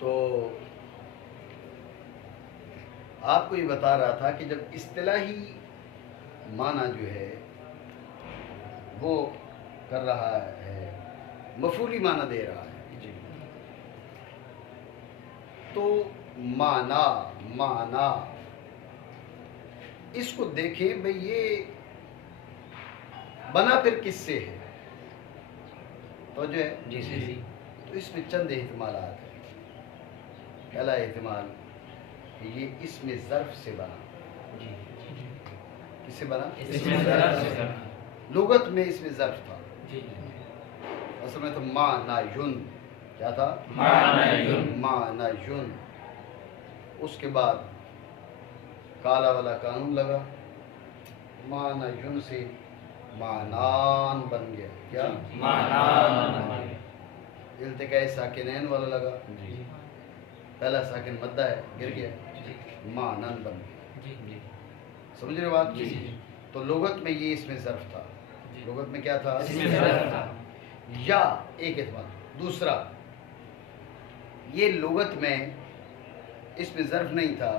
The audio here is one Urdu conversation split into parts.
تو آپ کو یہ بتا رہا تھا کہ جب اصطلاحی معنی جو ہے وہ کر رہا ہے، مفعولی معنی دے رہا ہے، جی تو معنی اس کو دیکھیں بھئی یہ بنا پھر کس سے ہے، تو جو ہے جی جی تو اس میں چند احتمالات ہیں۔ پہلا احتمال کہ یہ اسم ظرف سے بنا، جی کس سے بنا؟ اسم ظرف سے بنا۔ لغت میں اسم ظرف تھا، جی اصل میں تو معنی، کیا تھا؟ معنی۔ اس کے بعد کالا والا قانون لگا، معنی سے معنان بن گیا، کیا؟ معنی۔ التقاء ساکنین والا لگا، جی پہلا ساکن مدہ ہے، گر گیا، معنن بن گیا۔ سمجھ رہے بات؟ جی۔ تو لغت میں یہ اسم ظرف تھا، لغت میں کیا تھا؟ اسم ظرف تھا۔ یا ایک اعتبار، دوسرا یہ لغت میں اسم ظرف نہیں تھا،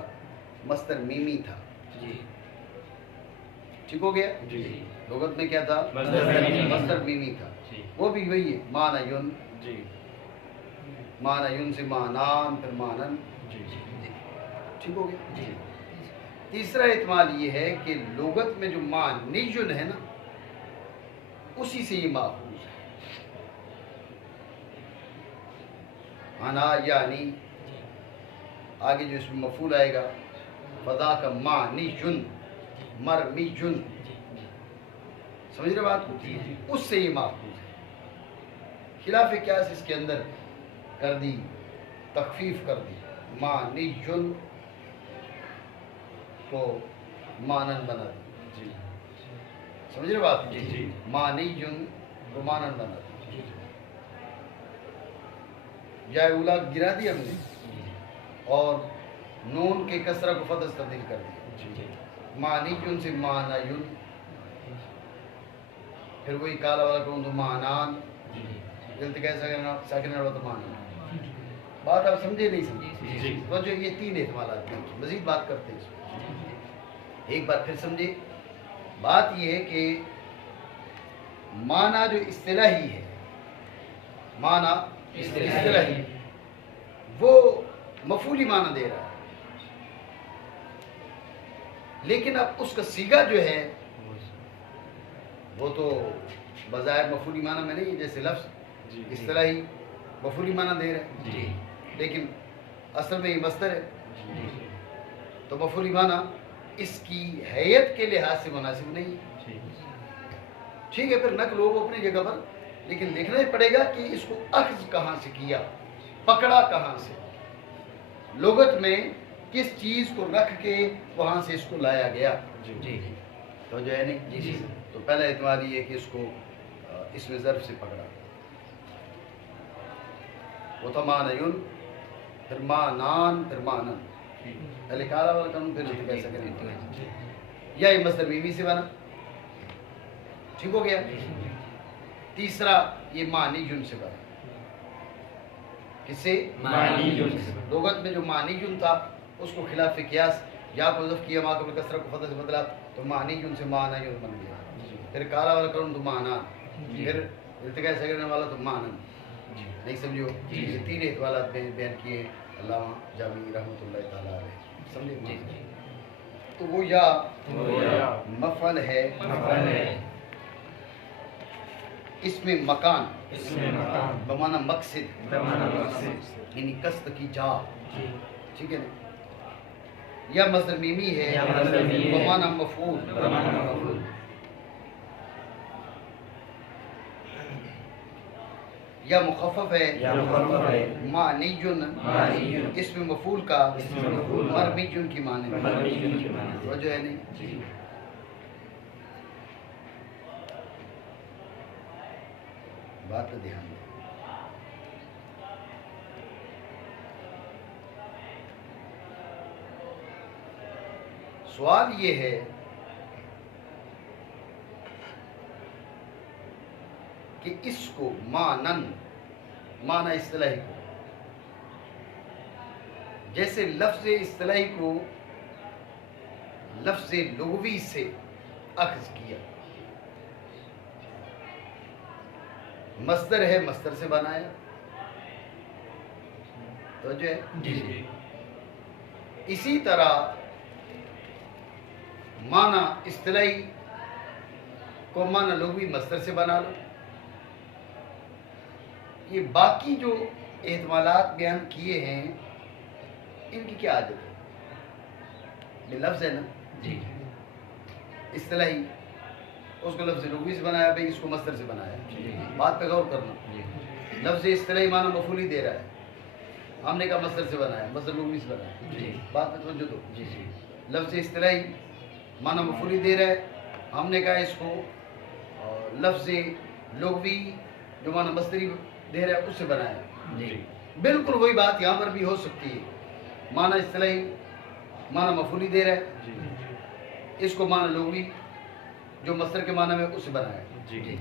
مصدر میمی تھا، جی ٹھیک ہو گیا؟ جی لغت میں کیا تھا؟ مصدر میمی تھا، جی وہ بھی وہی ہے، معنی، جی معنی سے معنان، پھر معنن، جی ٹھیک ہو گیا؟ جی تیسرا احتمال یہ ہے کہ لغت میں جو معنی ہے نا، اسی سے یہ ماخوذ ہے، انا یعنی آگے جو اس میں مفعول آئے گا، فضا کا معنی مرمی سمجھ رہے بات کو؟ اس سے یہ ماخوذ ہے۔ خلاف قیاس اس کے اندر کر دی، تخفیف کر دی، معنی کو مانن بنا دی، جی سمجھ رہے بات؟ جی معنی کو مانن بنا دی، یا اولا گرا دی ہم نے اور نون کے کسرہ کو فتح تبدیل کر دیا، معنی سے معنی، پھر وہی کالا والا کون تو معنان، التقاء ساکن والا تو معنان۔ بات آپ سمجھے نہیں سمجھے؟ تو جو یہ تین احتمالات ہیں، مزید بات کرتے ہیں اس میں۔ ایک بات پھر سمجھے، بات یہ ہے کہ معنی جو اصطلاحی ہے، معنی اصطلاحی وہ مفعولی معنی دے رہا ہے، لیکن اب اس کا صیغہ جو ہے وہ تو بظاہر مفعولی معنی میں نہیں ہے، جیسے لفظ اصطلاحی مفعولی معنی دے رہا ہے، لیکن اصل میں یہ مصدر ہے، تو مفعولی معنی اس کی حیت کے لحاظ سے مناسب نہیں ہے۔ ٹھیک ہے، پھر نقل ہو وہ اپنی جگہ پر، لیکن دیکھنا ہی پڑے گا کہ اس کو اخذ کہاں سے کیا، پکڑا کہاں سے، لغت میں کس چیز کو رکھ کے وہاں سے اس کو لایا گیا۔ جی تو جو ہے نہیں، تو پہلا اعتماد یہ ہے کہ اس کو اس میں ظرف سے پکڑا، وہ تھا معنی، پھر معنان، پھر معنن، پہلے کالا والا قانون، پھر التقاء ساکنین، یا یہ مصدر میمی سے بنا، ٹھیک ہو گیا؟ تیسرا یہ معنی سے بنا، کس سے؟ لغت میں جو معنی تھا اس کو خلاف قیاس یا کو حذف کیا، ما قبل کسرہ کو فتح سے بدلا، تو معنی سے معنی بن گیا، پھر کالا والا قانون تو معنی، پھر التقاء ساکنین والا تو معنن۔ نہیں سمجھو؟ یہ تین احتمالات بیان کیے علامہ جامی رحمۃ اللہ تعالیٰ علیہ، سمجھے؟ تو وہ یا مفعل ہے، اس میں مکان بمعنی مقصد، یعنی قصد کی جا، ٹھیک ہے نا؟ یا مصدر میمی ہے بمعنی مفعول، یا مخفف ہے معنی اس میں مفعول کا مرمی کی معنی، وجہ ہے نہیں؟ بات پہ دھیان دیں۔ سوال یہ ہے کہ اس کو معنن، معنی اصطلاحی کو جیسے لفظ اصطلاحی کو لفظ لغوی سے اخذ کیا، مصدر ہے مصدر سے بنایا، تو جو ہے جی جی اسی طرح معنی اصطلاحی کو معنی لغوی مصدر سے بنا لو۔ یہ باقی جو احتمالات بیان کیے ہیں ان کی کیا عادت ہے؟ یہ لفظ ہے نا جی اصطلاحی، اس کو لفظ لغوی سے بنایا، بھئی اس کو مصدر سے بنایا۔ جی بات پہ غور کرنا، جی لفظ اصطلاحی معنی مفعولی دے رہا ہے، ہم نے کہا مصدر سے بنایا، مصدر لغوی سے بنایا، جی بات پہ توجہ دو۔ جی جی لفظ اصطلاحی معنی مفعولی دے رہا ہے، ہم نے کہا اس کو لفظ لغوی جو معنی مصدری دے رہا ہے اس سے بنایا۔ جی بالکل وہی بات یہاں پر بھی ہو سکتی ہے، معنی اصطلاحی معنی مفعولی دے رہا ہے، اس کو معنی لغوی جو مصدر کے معنی میں اس سے بنایا۔ جی جی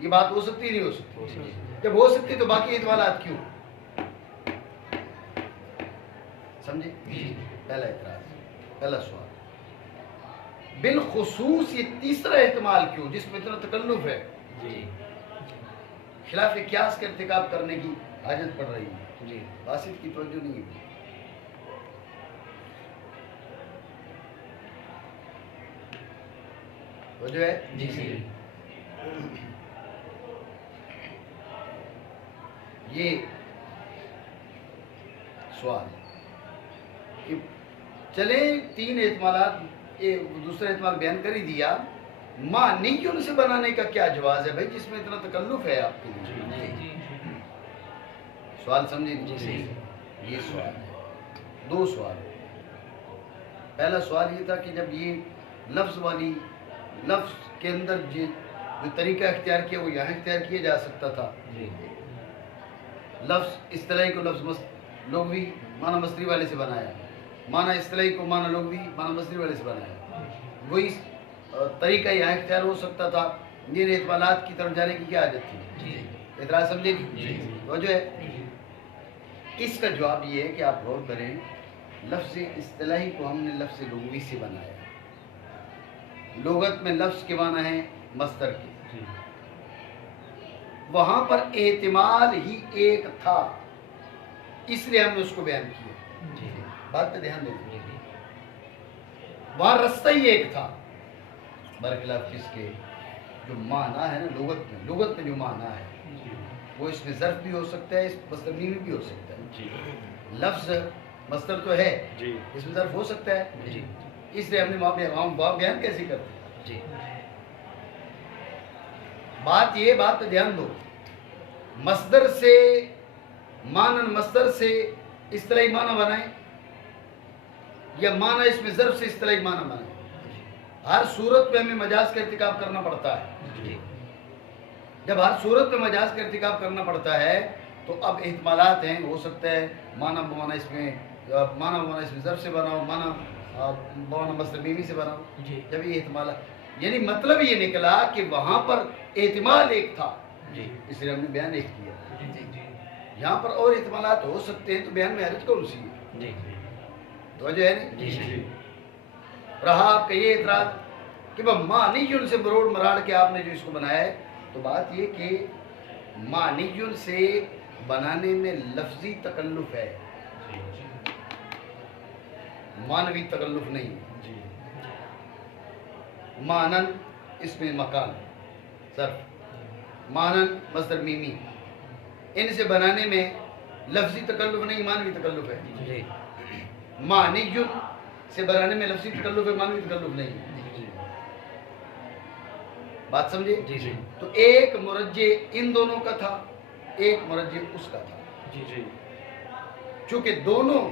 یہ بات ہو سکتی نہیں ہو سکتی؟ جب ہو سکتی تو باقی احتمالات کیوں؟ سمجھے؟ پہلا اعتراض، پہلا سوال، بالخصوص یہ تیسرا احتمال کیوں جس میں اتنا تکلف ہے، جی خلاف قیاس کا ارتکاب کرنے کی حاجت پڑ رہی ہے؟ جی باسط کی توجہ نہیں ہے۔ توجہ ہے؟ جی جی یہ سوال کہ چلیں تین احتمالات، دوسرا احتمال بیان کر ہی دیا، معنیوں سے بنانے کا کیا جواز ہے بھائی جس میں اتنا تکلف ہے آپ کے لیے؟ سوال سمجھے؟ جی یہ سوال ہے، دو سوال ہے۔ پہلا سوال یہ تھا کہ جب یہ لفظ والی لفظ کے اندر جو طریقہ اختیار کیا وہ یہاں اختیار کیا جا سکتا تھا، جی لفظ اصطلاحی کو لفظ لغوی معنی مصدری والے سے بنایا، معنی اصطلاحی کو معنی لغوی معنی مصدری والے سے بنایا، وہی طریقہ یہاں اختیار ہو سکتا تھا۔ ان احتمالات کی طرف جانے کی کیا عادت تھی؟ اعتراض سمجھے؟ وہ جو ہے اس کا جواب یہ ہے کہ آپ غور کریں، لفظ اصطلاحی کو ہم نے لفظ لغوی سے بنایا، لغت میں لفظ کے معنی ہے مصدر کے، وہاں پر احتمال ہی ایک تھا اس لیے ہم نے اس کو بیان کیا۔ بات پہ دھیان دیں، وہاں رستہ ہی ایک تھا، برخلاف کس کے جو معنی ہے نا لغت میں جو معنی ہے وہ اس میں ظرف بھی ہو سکتا ہے، اس مصدر میں بھی ہو سکتا ہے۔ لفظ مصدر تو ہے، اس میں ظرف ہو سکتا ہے، اس لیے ہم نے وہاں بیان کیسے کرتے ہیں؟ بات پہ دھیان دو، مصدر سے مانن مصدر سے اصطلاحی معنی بنائیں یا معنی اس میں ظرف سے اصطلاحی معنی بنائیں، ہر صورت میں ہمیں مجاز کا ارتکاب کرنا پڑتا ہے۔ جب ہر صورت میں مجاز کا ارتکاب کرنا پڑتا ہے تو اب احتمالات ہیں، ہو سکتا ہے معنی بمعنی اس میں ظرف سے بناؤ، معنی بمعنی مصدر میمی سے بناؤ۔ جب یہ احتمالات یعنی مطلب یہ نکلا کہ وہاں پر احتمال ایک تھا، اس لیے ہم نے بیان ایک کیا۔ یہاں پر اور احتمالات ہو سکتے ہیں تو بیان میں حرج کون سی ہے؟ توجہ ہے نہیں؟ رہا آپ کا یہ اعتراض کہ وہ معنیوں سے مروڑ مراڑ کے آپ نے جو اس کو بنایا ہے، تو بات یہ کہ معنیوں سے بنانے میں لفظی تکلف ہے، معنوی تکلف نہیں۔ مانن اس میں مکان صرف، مانن مصدر میمی، ان سے بنانے میں لفظی تکلف نہیں معنوی تکلف ہے۔ معنیوں سے بنانے میں لفظی تکلف ہے، معنوی تکلف نہیں۔ بات سمجھے؟ تو ایک مرجع ان دونوں کا تھا، ایک مرجع اس کا تھا، چونکہ دونوں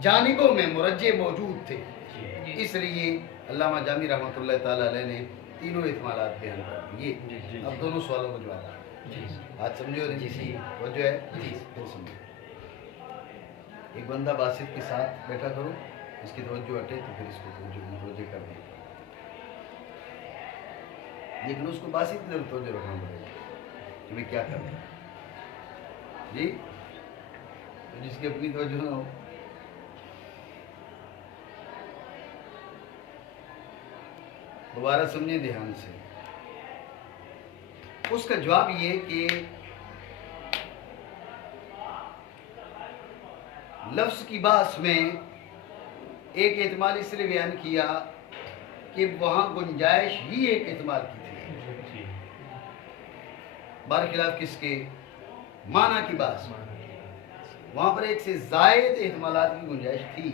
جانبوں میں مرجع موجود تھے، اس لیے علامہ جامی رحمۃ اللہ تعالی علیہ نے تینوں احتمالات بیان کر دیے۔ اب دونوں سوالوں کو جواب بات سمجھو نہیں؟ وہ جو ہے پھر سمجھو، ایک بندہ باسط کے ساتھ بیٹھا کرو، اس کی توجہ ہٹے تو پھر اس کو توجہ کر دیں، لیکن اس کو باسط کی توجہ رکھنا پڑے گا کہ میں کیا کر رہا ہوں جی، جس کی اپنی توجہ نہ ہو دوبارہ سمجھیں دھیان سے. اس کا جواب یہ کہ لفظ کی بحث میں ایک احتمال اس لیے بیان کیا کہ وہاں گنجائش ہی ایک احتمال کی تھی، برخلاف کس کے؟ معنی کی بحث میں وہاں پر ایک سے زائد احتمالات کی گنجائش تھی.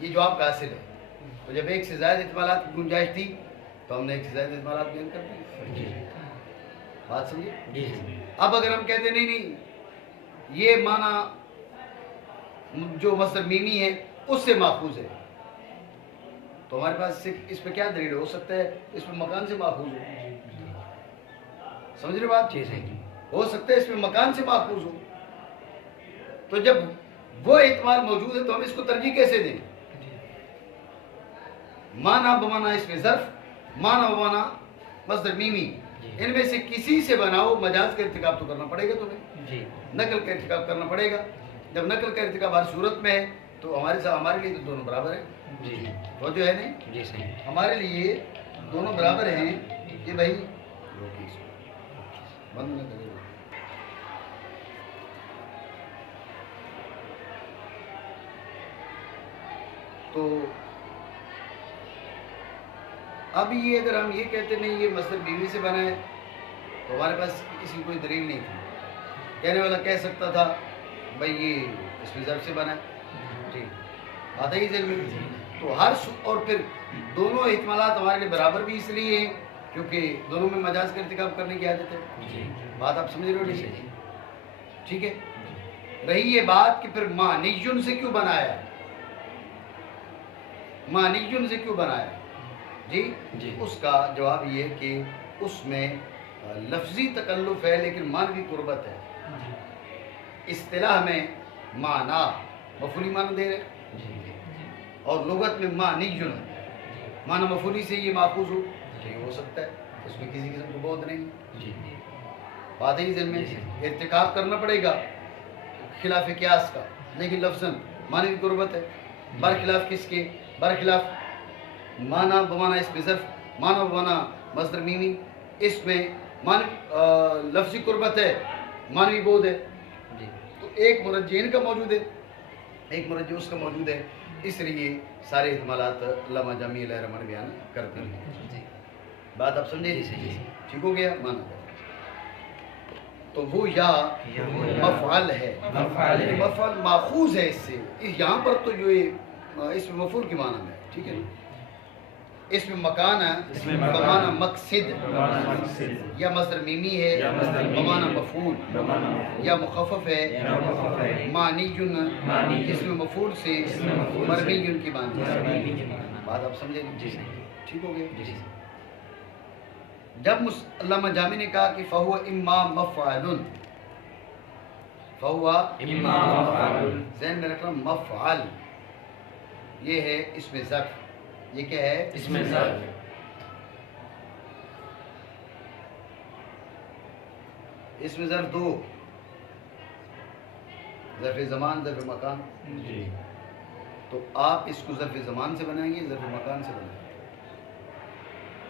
یہ جواب کا حاصل ہے. تو جب ایک سے زائد احتمالات کی گنجائش تھی تو ہم نے ایک سے زائد احتمالات بیان کر دی. بات سمجھے؟ اب اگر ہم کہتے نہیں یہ معنی جو مصدر میمی ہے اس سے ماخوذ ہے، تو ہمارے پاس صرف اس پہ کیا دلیل ہو سکتا ہے؟ اس پہ مکان سے ماخوذ ہو. سمجھ رہے بات؟ ہو سکتا ہے اس پہ مکان سے ماخوذ ہو. تو جب وہ احتمال موجود ہے تو ہم اس کو ترجیح کیسے دیں؟ معنی بمعنی اس میں ظرف، معنی بمعنی مصدر میمی، ان میں سے کسی سے بناؤ. مجاز کا ارتکاب تو کرنا پڑے گا تمہیں، نقل کا ارتکاب کرنا پڑے گا. جب نقل کا ارتکاب ہر صورت میں ہے تو ہمارے لیے تو دونوں برابر ہیں. وہ جو ہے نہیں، ہمارے لیے دونوں برابر ہیں کہ بھائی بند نہ کرے. تو اب یہ اگر ہم یہ کہتے نہیں یہ مصدر بیوی سے بنا ہے تو ہمارے پاس کسی کوئی دلیل نہیں تھی. کہنے والا کہہ سکتا تھا بھائی یہ اس میں ظرف سے بنا ہے، بات ہی ضروری. تو ہر اور پھر دونوں احتمالات ہمارے لیے برابر بھی اس لیے ہیں کیونکہ دونوں میں مجاز کا ارتکاب کرنے کی عادت ہے. بات آپ سمجھ رہے ہو نہیں؟ ٹھیک ہے. رہی یہ بات کہ پھر معنیٌ سے کیوں بنایا، معنیٌ سے کیوں بنایا؟ جی اس کا جواب یہ کہ اس میں لفظی تکلف ہے لیکن معنوی قربت ہے. اصطلاح میں معنی مفعولی معنی دے رہے اور لغت میں معنیٌ معنی مفعولی سے یہ ماخوذ ہو، یہ ہو سکتا ہے. اس میں کسی قسم کو بہت نہیں. بات ہی ذہن میں ارتکاب کرنا پڑے گا خلاف قیاس کا، لیکن لفظاً معنوی قربت ہے. برخلاف کس کے؟ برخلاف معنی بمعنی اس میں ظرف، معنی بمعنی مصدر میمی، اس میں لفظی قربت ہے، معنوی بود ہے. تو ایک مرجع ان کا موجود ہے، ایک مرجع اس کا موجود ہے. اس لیے سارے احتمالات علامہ جامی علیہ رحمہ بیان کرتے ہیں. بات آپ سمجھے؟ ٹھیک ہو گیا؟ معنی تو وہ یا مفعل ہے، مفعل ماخوذ ہے اس سے. یہاں پر تو جو اس میں مفعول کی معنی ہے، ٹھیک ہے نا. اس میں مکان ہے بمعنی مقصد یا مصدر میمی ہے بمعنی مفعول یا مخفف ہے معنیٌ اس میں مفعول سے مرمیٌ کی معنی. بات آپ سمجھے؟ ٹھیک ہو گیا. جب علامہ جامی نے کہا کہ فہو اما مفعل، فہو اما مفعل، ذہن میں رکھنا مفعل یہ ہے اس میں ظرف. یہ کیا ہے؟ اس میں ظرف. اس میں ظرف دو، ظرف زمان، ظرف مکان. تو آپ اس کو ظرف زمان سے بنائیں گے، ظرف مکان سے بنائیں گے.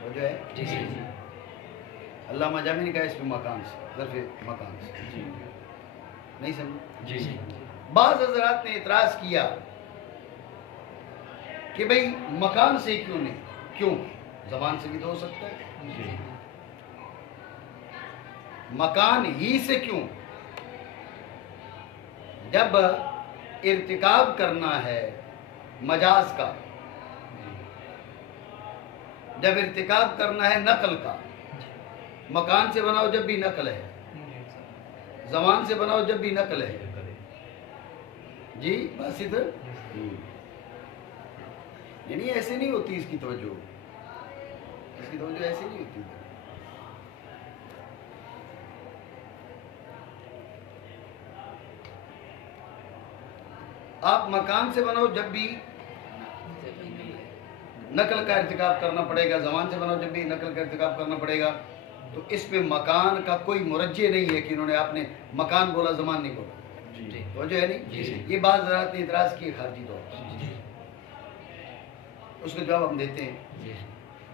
وہ جو ہے علامہ جامی نے کہا اس میں مکان سے، ظرف مکان سے. نہیں سمجھ؟ بعض حضرات نے اعتراض کیا کہ بھئی مکان سے کیوں نہیں؟ کیوں؟ زبان سے بھی تو ہو سکتا ہے. مکان ہی سے کیوں؟ جب ارتکاب کرنا ہے مجاز کا، جب ارتکاب کرنا ہے نقل کا، مکان سے بناؤ جب بھی نقل ہے، زمان سے بناؤ جب بھی نقل ہے. جی باسط یعنی ایسے نہیں ہوتی اس کی توجہ، اس کی توجہ ایسے نہیں ہوتی. آپ مکان سے بناؤ جب بھی نقل کا ارتکاب کرنا پڑے گا، زمان سے بناؤ جب بھی نقل کا ارتکاب کرنا پڑے گا. تو اس میں مکان کا کوئی مرجع نہیں ہے کہ انہوں نے آپ نے مکان بولا زمان نہیں بولا. توجہ ہے نہیں؟ یہ بعض حضرات نے اعتراض کیے خارجی طور پر. اس کا جواب ہم دیتے ہیں.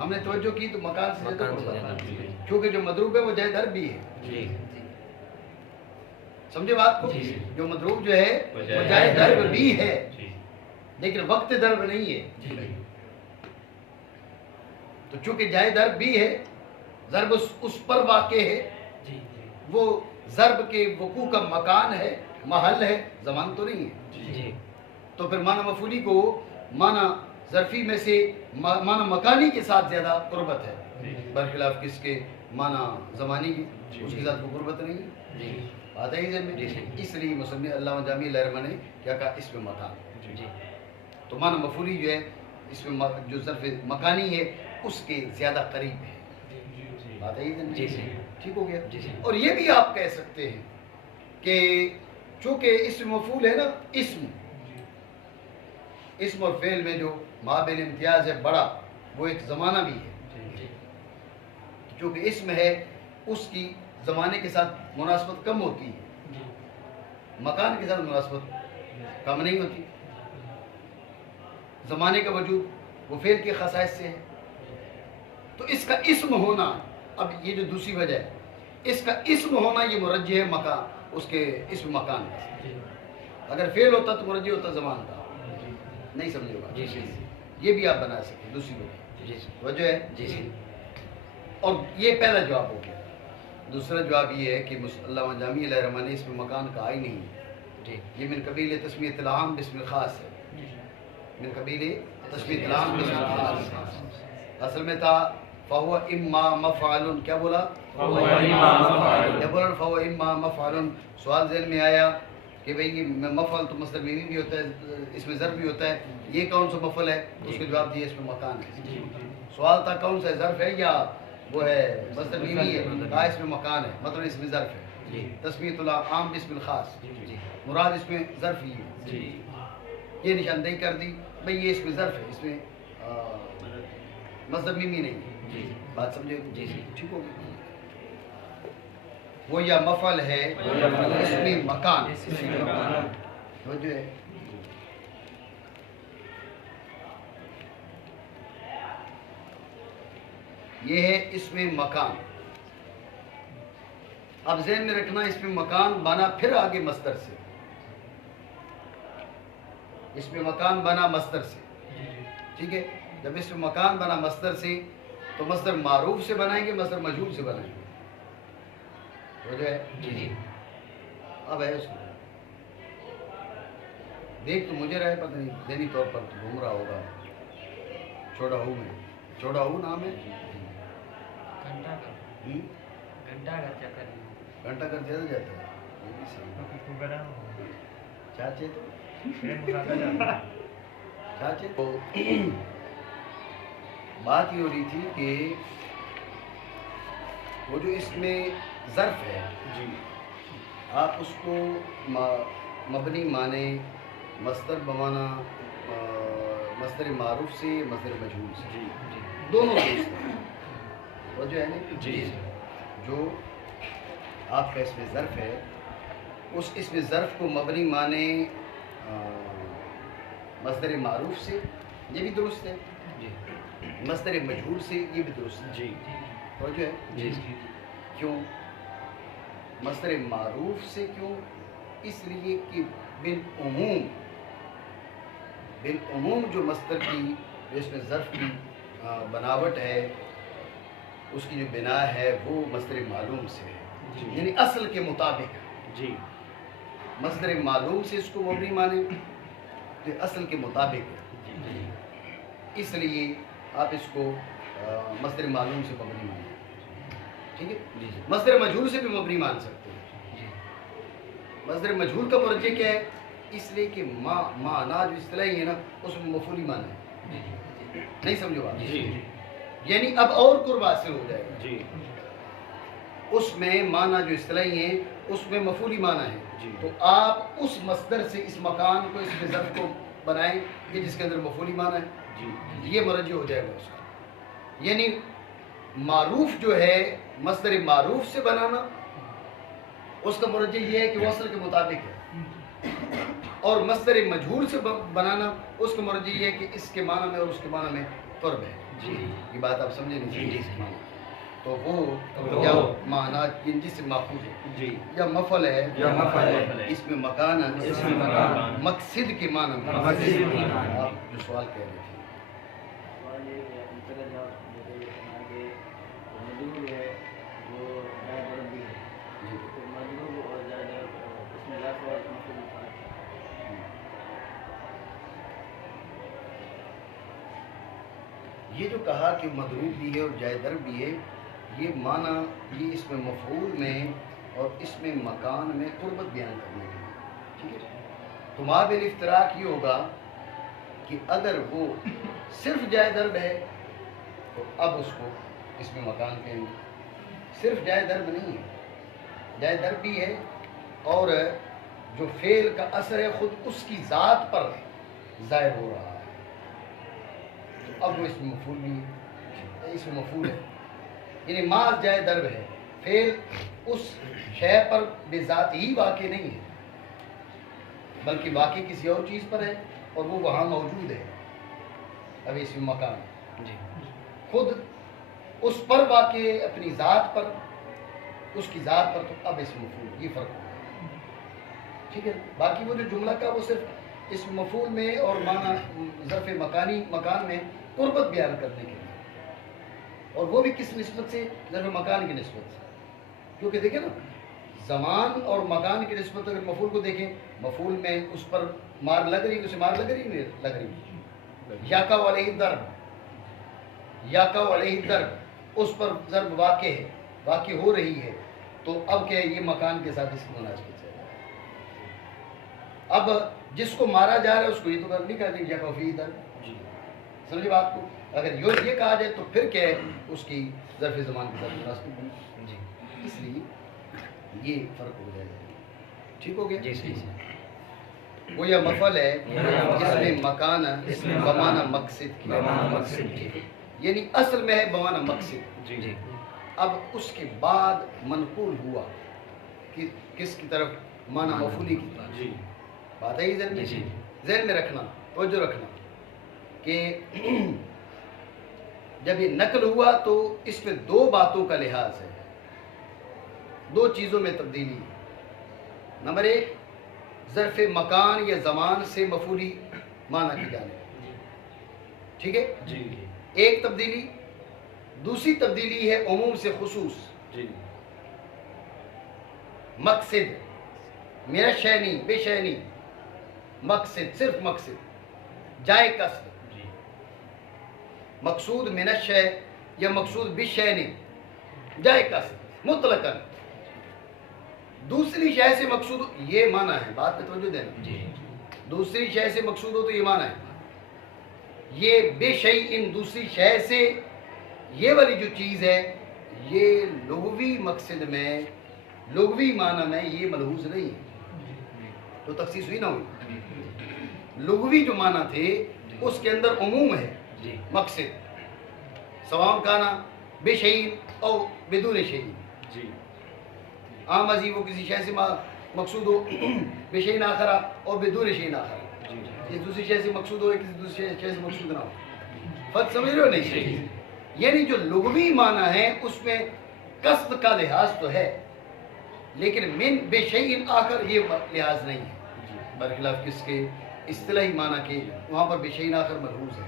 ہم نے توجہ کی تو مکان سے زیادہ مکان سے زیادہ قربت، جی کیونکہ جو مضروب ہے وہ جائے ضرب بھی ہے. جی سمجھے بات کو؟ جی. جو مضروب جو ہے وہ وہ جائے جائے ضرب بھی ہے، جی لیکن وقت ضرب نہیں ہے. جی تو چونکہ جائے ضرب بھی ہے، ضرب اس پر واقع ہے، جی وہ ضرب کے وقوع کا مکان ہے، محل ہے، زمان تو نہیں ہے. جی تو پھر معنی مفعولی کو معنی ظرفی میں سے معنی مکانی کے ساتھ زیادہ قربت ہے، برخلاف کس کے معنی زمانی کی، اس کے ساتھ وہ قربت نہیں ہے. جی بات ہے ذہن میں؟ جی جی. اس لیے مصنف علامہ جامی الرحمٰن نے کیا کہا، اس میں مکان. جی تو معنی مفعولی جو ہے اس میں جو ظرف مکانی ہے اس کے زیادہ قریب ہے. بات ہے ذہن میں؟ جی جی. ٹھیک ہو گیا. جی جی. اور یہ بھی آپ کہہ سکتے ہیں کہ چونکہ اسم مفعول ہے نا، اسم اور فعل میں جو مابین امتیاز ہے بڑا، وہ ایک زمانہ بھی ہے. چونکہ اسم ہے اس کی زمانے کے ساتھ مناسبت کم ہوتی ہے، مکان کے ساتھ مناسبت کم نہیں ہوتی. زمانے کا وجود وہ فعل کے خصائص سے ہے. تو اس کا اسم ہونا، اب یہ جو دوسری وجہ ہے، اس کا اسم ہونا یہ مرجح ہے مکان، اس کے اسم مکان کا. اگر فعل ہوتا تو مرجح ہوتا زمان کا. نہیں سمجھے گا؟ جی جی. یہ بھی آپ بنا سکتے ہیں دوسری وجہ. جی وجہ ہے. جی جی. اور یہ پہلا جواب ہو گیا. دوسرا جواب یہ ہے کہ علامہ جامی علیہ الرحمٰن نے اس میں مکان کہا ہی نہیں ہے. جی. یہ من قبیل تسمیۃ العام باسم الخاص ہے. من قبیل تسمیۃ العام باسم الخاص. اصل میں تھا فہو اما مفعول. کیا بولا؟ فهو إما مفعول. کیا بولا؟ فہو اما مفعول. سوال ذہن میں آیا کہ بھئی یہ مفعول تو مصدر میمی بھی ہوتا ہے، اس میں ظرف بھی ہوتا ہے، یہ کون سا مفعول ہے؟ اس کو جواب دیا اس میں مکان ہے. سوال تھا کون سا ظرف ہے یا وہ ہے مصدر میمی ہے؟ کہا اس میں مکان ہے، مطلب اس میں ظرف ہے. جی تسمیۃ العام باسم الخاص، جی مراد اس میں ظرف ہی ہے. جی. یہ نشاندہی کر دی بھئی یہ اس میں ظرف ہے، اس میں مصدر میمی نہیں ہے. جی بات سمجھے؟ جی جی. ٹھیک ہو گیا. وہ یا مفعل ہے اس میں مکان. وہ جو ہے یہ ہے اس میں مکان. اب ذہن میں رکھنا اس میں مکان بنا پھر آگے مصدر سے. اس میں مکان بنا مصدر سے. ٹھیک ہے. جب اس میں مکان بنا مصدر سے تو مصدر معروف سے بنائیں گے، مصدر مجہول سے بنائیں گے. وہ جو ہے جی جی. اب ہے اس کو دیکھ تو مجھے رہے پتہ نہیں ذہنی طور پر تو گھوم رہا ہوگا. چھوڑا ہوں میں، چھوڑا ہوں نام ہے. گھنٹہ کر دیا جاتا ہے. یہ بھی صحیح. چاچے تو بات یہ ہو رہی تھی کہ وہ جو اس میں ظرف ہے جی آپ اس کو مبنی مانے مصدر بمانا مصدر معروف سے مصدر مجہول سے جی دونوں درست ہیں. وہ جو ہے نا جی جو آپ کا اس میں ظرف ہے اس میں ظرف کو مبنی مانے مصدر معروف سے، یہ بھی درست ہے. جی مصدر مجہول سے، یہ بھی درست ہے. جی وہ جو ہے جی کیوں مصدر معروف سے؟ کیوں؟ اس لیے کہ بالعموم جو مصدر کی جو اس میں ظرف کی بناوٹ ہے، اس کی جو بنا ہے وہ مصدر معلوم سے ہے، یعنی اصل کے مطابق. جی مصدر معلوم سے اس کو مبنی مانے تو اصل کے مطابق ہے. جی. اس لیے آپ اس کو مصدر معلوم سے مبنی مانیں. ٹھیک ہے. جی جی. مصدر مجہول سے بھی مبنی مان سکتے ہیں. جی. مصدر مجہول کا مرجع کیا ہے؟ اس لیے کہ مانا جو اصطلاحی ہے نا اس میں مفعولی مانا ہے. جی. نہیں سمجھو بات؟ جی یعنی اب اور قرب حاصل ہو جائے گا. جی اس میں مانا جو اصطلاحی ہے اس میں مفعولی مانا ہے. جی. تو آپ اس مصدر سے اس مکان کو، اس میں ظرف کو بنائیں کہ جس کے اندر مفعولی مانا ہے. جی یہ مرجع ہو جائے گا اس کا. یعنی معروف جو ہے مصدر معروف سے بنانا، اس کا مرجع یہ ہے کہ وہ اصل کے مطابق ہے. اور مصدر مجہول سے بنانا، اس کا مرجع یہ ہے کہ اس کے معنی میں اور اس کے معنی میں قرب ہے. جی یہ بات آپ سمجھے نہیں؟ جی تو وہ تو یا معنی جن سے ماخوذ ہے جی یا مفعل ہے یا مفعل ہے اس میں مکان اس میں مکان مقصد کے معنی میں. مقصد کے معنی میں. آپ جو سوال کہہ رہے تھے سوال یہ ہے ان کا جواب جیسے آگے مجرور ہے وہ جائے ضرب بھی ہے جی تو مجرور اور جائے ضرب اس میں لفظ اور مفعول فرق ہے. یہ جو کہا کہ مضروب بھی ہے اور جائے ضرب بھی ہے یہ معنی یہ اس میں مفعول میں اور اس میں مکان میں قربت بیان کرنے کے لیے. ٹھیک ہے. تو مابل افتراق یہ ہوگا کہ اگر وہ صرف جائے ضرب ہے تو اب اس کو اس میں مکان کہیں گے. صرف جائے ضرب نہیں ہے، جائے ضرب بھی ہے اور جو فعل کا اثر ہے خود اس کی ذات پر ظاہر ہو رہا ہے. تو اب وہ اس میں مفعول بھی ہے، اس میں مفعول ہے یعنی ماض جائے ضرب ہے. فعل اس شے پر بے ذات ہی واقع نہیں ہے بلکہ واقع کسی اور چیز پر ہے اور وہ وہاں موجود ہے. اب اس میں مکان خود اس پر واقع ہے اپنی ذات پر، اس کی ذات پر. تو اب اس میں مفعول یہ فرق ہوگا. ٹھیک ہے. باقی وہ جو جملہ کا وہ صرف اس مفعول میں اور معنی ظرف مکانی مکان میں قربت بیان کرنے کے لیے، اور وہ بھی کس نسبت سے؟ ظرف مکان کی نسبت سے. کیونکہ دیکھیں نا زمان اور مکان کی نسبت اگر مفعول کو دیکھیں مفعول میں اس پر مار لگ رہی اسے مار لگ رہی نہیں لگ رہی. یاقا علیہ ضرب، یاقا علیہ ضرب اس پر ضرب واقع ہے، واقع ہو رہی ہے. تو اب کیا ہے یہ مکان کے ساتھ اس کی مناسبت ہے. اب جس کو مارا جا رہا ہے اس کو یہ تو نہیں کہا جائے یاقا فی ضرب. سمجھے بات کو؟ اگر یہ کہا جائے تو پھر کیا ہے اس کی ظرف زمان کے ساتھ مناسبت بنی. اس لیے یہ فرق ہو جائے گا. ٹھیک ہو گیا؟ جی صحیح. وہ یا مفعل ہے یا مفعل جس میں ہے مکان جس میں بمعنی مقصد کی، بمعنی مقصد کی. یعنی اصل میں ہے بمعنی مقصد. جی اب اس کے بعد منقول ہوا کہ کس کی طرف؟ معنی مفعولی کی طرف. جی بات ہے ذہن میں؟ جی. ذہن میں رکھنا، توجہ رکھنا کہ جب یہ نقل ہوا تو اس میں دو باتوں کا لحاظ ہے، دو چیزوں میں تبدیلی ہے. نمبر ایک ظرف مکان یا زمان سے مفعولی معنی کی جانب. ٹھیک ہے. جی ایک تبدیلی. دوسری تبدیلی ہے عموم سے خصوص. جی مقصد میرا شے نہیں، بے شے نہیں، مقصد صرف مقصد، جائے قصد. جی مقصود من الشے یا مقصود بشے نہیں، جائے قصد مطلقاً. دوسری شے سے مقصود یہ معنی ہے، بات پہ توجہ دینا. جی دوسری شے سے مقصود ہو تو یہ معنی ہے. یہ بے شیء ان دوسری شے سے یہ والی جو چیز ہے یہ لغوی مقصد میں لغوی معنی میں یہ ملحوظ نہیں ہے. تو تخصیص ہوئی نہ ہوئی؟ لغوی جو معنی تھے اس کے اندر عموم ہے جی مقصد، سواء کانا بے شیء اور بدون شیء. جی عام ازی وہ کسی شے سے مقصود ہو بے شیء آخرہ اور بدون شیء آخرہ. اس دوسری شے سے مقصود ہو کسی دوسری شے سے مقصود نہ ہو. فرق سمجھ رہے ہو نہیں؟ یعنی جو لغوی معنی ہے اس میں قصد کا لحاظ تو ہے لیکن من بے شیء آخر یہ لحاظ نہیں ہے. برخلاف کس کے؟ اصطلاحی معنی کے، وہاں پر بے شیء آخر ملحوظ ہے.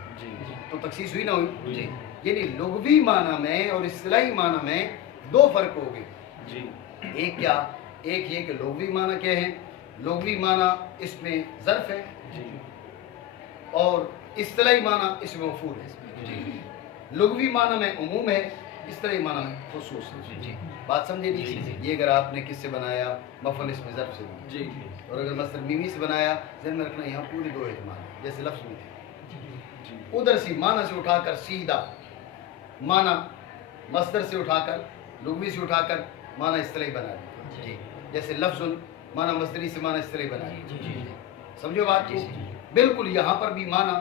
تو تخصیص ہوئی نہ ہوئی؟ جی یعنی لغوی معنی میں اور اصطلاحی معنی میں دو فرق ہو گئے. جی ایک کیا؟ ایک یہ کہ لغوی معنی کیا ہے؟ لغوی معنی اس میں ظرف ہے جی اور اصطلاحی معنی اس میں مفعول ہے. جی لغوی معنی میں عموم ہے، اصطلاحی معنی میں خصوص ہے. جی بات سمجھے جی، نہیں؟ جی. یہ اگر آپ نے کس سے بنایا مفعول اس میں ظرف سے بنایا، جی اور اگر مصدر میمی سے بنایا ذہن میں رکھنا یہاں پوری دو احتمال ہیں جیسے لفظ میں تھے. ادھر سے معنی سے اٹھا کر سیدھا معنی مصدر سے اٹھا کر لغوی سے اٹھا کر معنی اصطلاحی بنا دیا. جی جیسے لفظ معنی مصدری سے معنی اصطلاحی بنا دیا. جی سمجھو بات کو؟ بالکل یہاں پر بھی معنی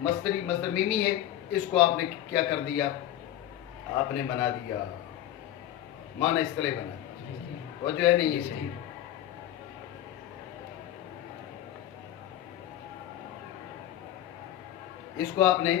مصدری مصدر میمی ہے، اس کو آپ نے کیا کر دیا؟ آپ نے بنا دیا معنی اصطلاحی بنا دیا. وہ جو ہے نہیں ہے. اس کو آپ نے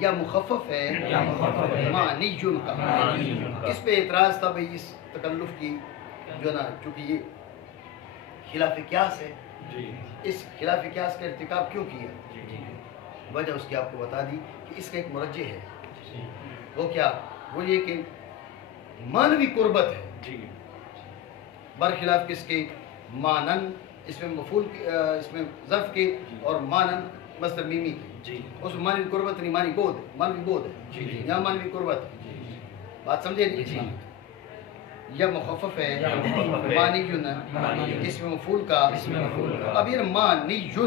یا مخفف ہے یا مخفف ہے معنیون کا. معنیون کا. اس پہ اعتراض تھا بھئی اس تکلف کی جو نا چونکہ یہ خلاف قیاس ہے، جی اس خلاف قیاس کا ارتکاب کیوں کیا؟ جی وجہ اس کی آپ کو بتا دی کہ اس کا ایک مرجع ہے. جی وہ کیا؟ وہ یہ کہ معنوی قربت ہے جی برخلاف کس کے؟ مانن اس میں مفعول اس میں ظرف کے اور مانن مصدر میمی کے. جی اس میں معنوی قربت نہیں، معنی بود ہے، معنوی بود ہے. جی جی یہاں معنوی قربت ہے. جی بات سمجھے نہیں؟ جی. یا مخفف ہے یا مخفف ہے معنی یون معنی یون. اس میں مفعول کا. اس میں مفعول کا. اب یہ معنی یون